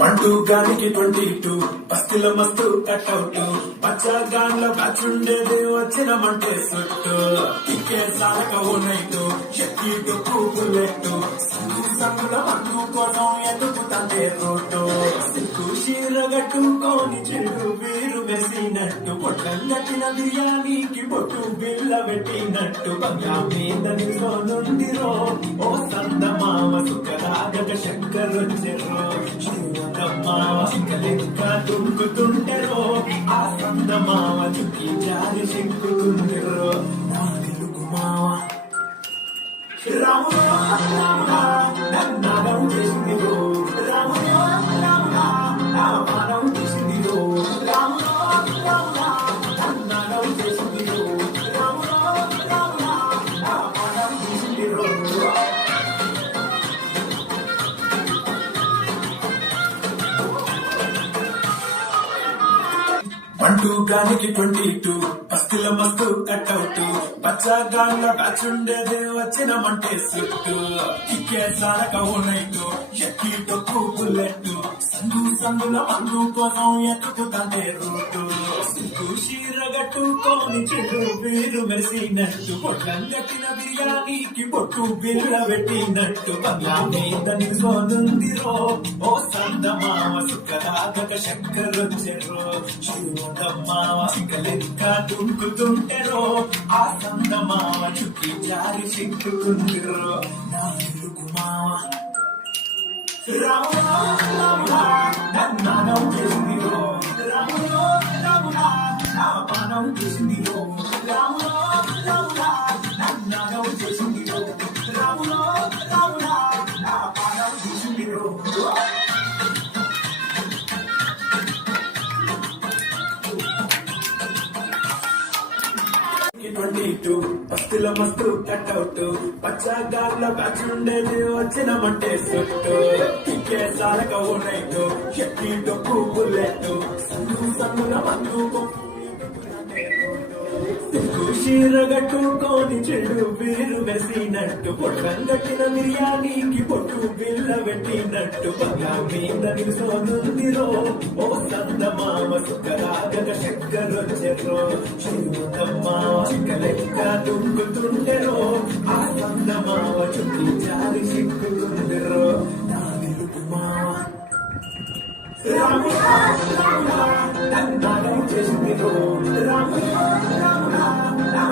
పండు గానికి 22 బస్తీల మస్తు కట్అవుట్ బచ్చాగాన్ల బ్యాచుండేది వచ్చినమంటే సుట్టు కిక్కే సాలక ఓ నైటు చెక్కి డొక్కు బుల్లెట్టు సంగుల మందు కోసం ఎదుగుతంటే రోడ్డు సిక్కు చీరగట్టుకోని చెడు వీరు వేసినట్టు పొట్టం కట్టిన బిర్యానీకి బొట్టు బిల్ల పెట్టినట్టు బంగా మీద నిల్చోనుందిరో ఓ సందమామ సుఖరాగక శంకరొచ్చెరో శ్రీమంతమ్మావ శిఖలెక్క దుంకుతుంటెరో ఆ సందమావ చుక్కి జారి శంకుతుంటెరో నా తెలుగు మావ రాముడా రాముడా నన్నాగం చేసిందిరో రాముడా రాముడా నా మానం చేసిందిరో రాముడా రాముడా నన్నాగం చేసిందిరో రాముడా రాముడా నా మానం చేసిందిరో పండు గానికి 22 బస్తీల మస్తు కట్అవుట్ బచ్చాగాన్ల బ్యాచుండేది వచ్చినమంటే సుట్టు కిక్కే సాలక ఓ నైటు ఎక్కి డొక్కు బుల్లెట్టు సంగుల మందు కోసం ఎత్తుకుతంటే రోడ్డు సిగ్గు చీరగట్టుకోని చెడు వీరు మెరిసినట్టు పొట్లం కట్టిన బిర్యానీకి బొట్టు బిల్ల పెట్టినట్టు బంగ్లా మీద నిల్చోనుందిరో ఓ సందమామ సుఖరాగక శంకరొచ్చెరో శ్రీమంతమ్మావ శిఖలెక్క దుంకుతుంటెరో ఆ సందమావ చుక్కి జారి సిక్కుతుందిరో నా తెలుగు మావ రాముడా రాముడా నన్నాగం చేసిందిరో రాముడా రాముడా నా పానం చేసిందిరో రాముడా రాముడా నన్నాగం చేసిందిరో రాముడా రాముడా నా పానం చేసిందిరో 22 బస్తీల మస్తు కట్అవుట్ బచ్చాగాన్ల బ్యాచుండేది వచ్చినమంటే సుట్టు కిక్కే సాలక ఓ నైటు ఎక్కి డొక్కు బుల్లెట్టు సంగుల మందు చీరగట్టుకోని చెడు వీరు వేసినట్టు పొట్టం కట్టిన బిర్యానీకి పొట్టు బిల్ల పెట్టినట్టు బంగా మీద నిల్చోనుందిరో ఓ సందమామ సుఖరాగక శంకరొచ్చెరో శ్రీమంతమ్మావ శిఖలెక్క దుంకుతుంటెరో ఆ సందమావ చుట్టూ జారి సిక్కుతుంటెరో నా తెలుగు మావ రాముడా రాముడా నన్నాగం చేసిందిరో రాముడా రాముడా నా